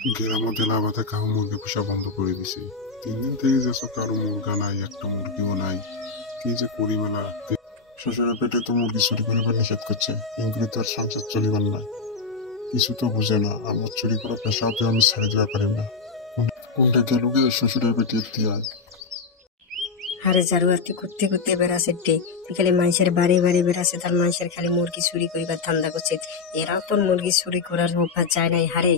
গ্রামে তেলাবাতে কাউ মুরগি পোষা বন্ধ করে দিছে। 3 দিন থেকে যেসব কারো মুরগা নাই, একটা মুরগিও নাই। কি যে করি মেলা। শ্বশুরের পেটে তো মুরগি চুরি করিবার নিষেধ করছে, কিন্তু তো আর সংসার চলিবার না। কিছু তো বুঝে না, আমার চুরি করা পেশাও তো আমি ছেড়ে দিতে পারি না। কোনটা গেল গে শ্বশুরের পেটে দিয়ে। আরে জারুয়ার তুই করতে করতে বেড়াছে ডে, তুই খালি মানুষের বাড়ি বাড়ি বেড়াছে, তার মানুষের খালি মুরগি চুরি করিবার ধান্দা করছে। এরাও তোর মুরগি চুরি করার অভ্যাস যায় নাই হারে।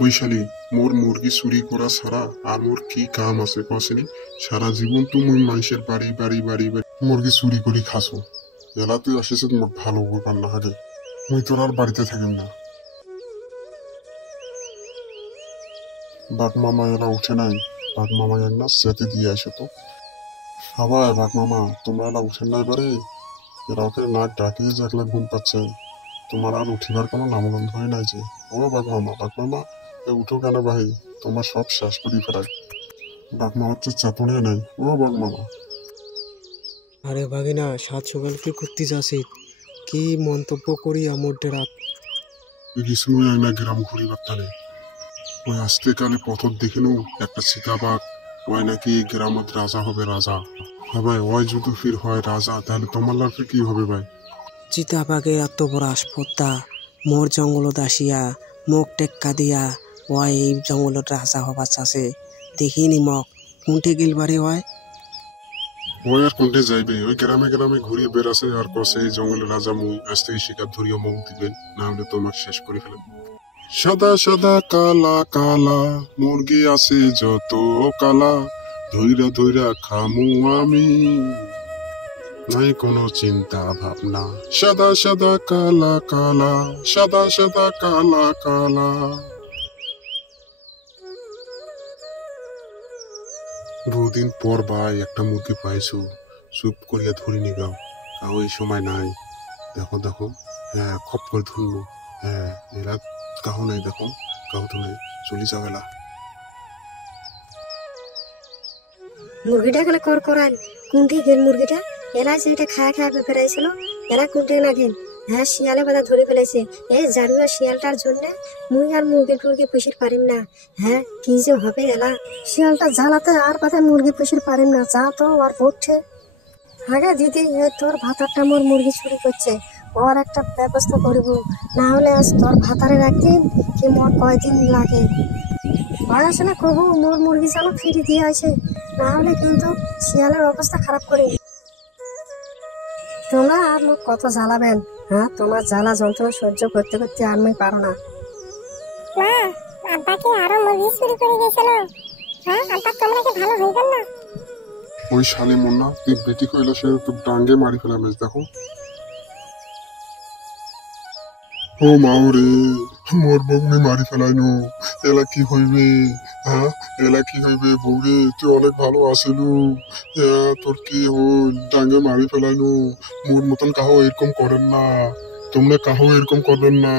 বৈশালী, মোর মুরগি চুরি করা ছাড়া আর মোর কি কাম আছে কসেনি? সারা জীবন তো মুই মানুষের বাড়ি বাড়ি বাড়ি বাড়ি মুরগি চুরি করি খাসো। এলা তুই আসিস মোর ভালো ব্যাপার না হারে। মুই তোর আর বাড়িতে থাকিম না। বাঘ মামা এরা উঠে নাই। বাঘ মামা এক না চেতে দিয়ে আসে তো। আবার বাঘ মামা তোমরা এলা উঠেন না এবারে। এরা ওকে নাক ডাকিয়ে জাগলে ঘুম পাচ্ছে। তোমার আর উঠিবার কোনো নামগন্ধ হয় নাই যে। ও বাঘ মামা, বাঘ মামা উঠো কেন ভাই, তোমার সব শেষ করি ফেরাই। বাঘ মামার তো চাপনে নাই। ও বাঘ মামা। আরে ভাগিনা, সাত সকাল কি করতে যাচ্ছি? কি মন্তব্য করি আমার রাত? গেছিল এক না গ্রাম ঘুরিবার তালে। ওই আসতে কালে পথর দেখিনু একটা চিতাবাঘ। ওই নাকি গ্রামত রাজা হবে, রাজা। হ্যাঁ ভাই, ওই যদি ফির হয় রাজা, তাহলে তোমার লাভে কি হবে ভাই? চিতাবাঘের এত বড় আসপত্তা, মোর জঙ্গলত আসিয়া মুখ টেক্কা দিয়া ওই এই জঙ্গলত রাজা হবার চাষে দেখিনি মক কোনটে গেলবারে হয়। ওই আর কোনটে যাইবে? ওই গ্রামে গ্রামে ঘুরিয়ে বেড়াছে আর কষে এই জঙ্গলের রাজা মুই। আজ থেকে শিকার ধরিয়া মুখ দিবেন, না হলে তোমাকে শেষ করে ফেলেন। সাদা সাদা কালা কালা মুরগি আছে যত কালা, ধইরা ধইরা খামু আমি, নাই কোনো চিন্তা ভাবনা। সাদা সাদা কালা কালা, সাদা সাদা কালা কালা। বহুদিন পর ভাই একটা মুরগি পাইছো, চুপ করিয়া ধরি নিগাও। কাউ এই সময় নাই। দেখো দেখো, হ্যাঁ খপ করে ধরলো। হ্যাঁ এরা কাহু নাই, দেখো কাহু তো নাই, চলি যাও এলা। মুরগিটা এখানে কর করান কোনটি গেল মুরগিটা? এরা যেটা খায়া খায়া ফেরাইছিল, এরা কোনটি না গেল? হ্যাঁ শিয়ালে বাধা ধরে ফেলেছে। এই জারুয়া শিয়ালটার জন্য মুই আর মুরগি টুরগি পুষির পারিম না। হ্যাঁ কি যে হবে এলা, শিয়ালটা জ্বালাতে আর বাধা মুরগি পুষির পারিম না। যা তো আর পড়ছে। আগে দিদি তোর ভাতারটা মোর মুরগি চুরি করছে, ওর একটা ব্যবস্থা করিব, না হলে আজ তোর ভাতারের একদিন কি মোর কয়দিন লাগে। আছে না কবু মোর মুরগি যেন ফিরে দিয়ে আসে, না হলে কিন্তু শিয়ালের অবস্থা খারাপ করে। তোমরা আর মুখ কত জ্বালাবেন? হ্যাঁ তোমার জ্বালা যন্ত্রণা সহ্য করতে করতে আর মুই পারো না। মা, আব্বা কি আরো মুরগি চুরি করে গেছিল? হ্যাঁ আব্বা, তোমরা কি ভালো হয়ে গেল না? ওই শালি মুন্না তুই বেটি কইলা সে তো ডাঙ্গে মারি ফেলাম। দেখো ও মাও রে, মোর বউনি মারি ফেলাইনো। এলা কি হইবে? হ্যাঁ এলা কি হইবে? বউরে তুই অনেক ভালো আসিলু, তোর কি হইল? ডাঙ্গে মারি ফেলাইনো। মোর মতন কাহো এরকম করেন না, তোমরা কাহো এরকম করবেন না।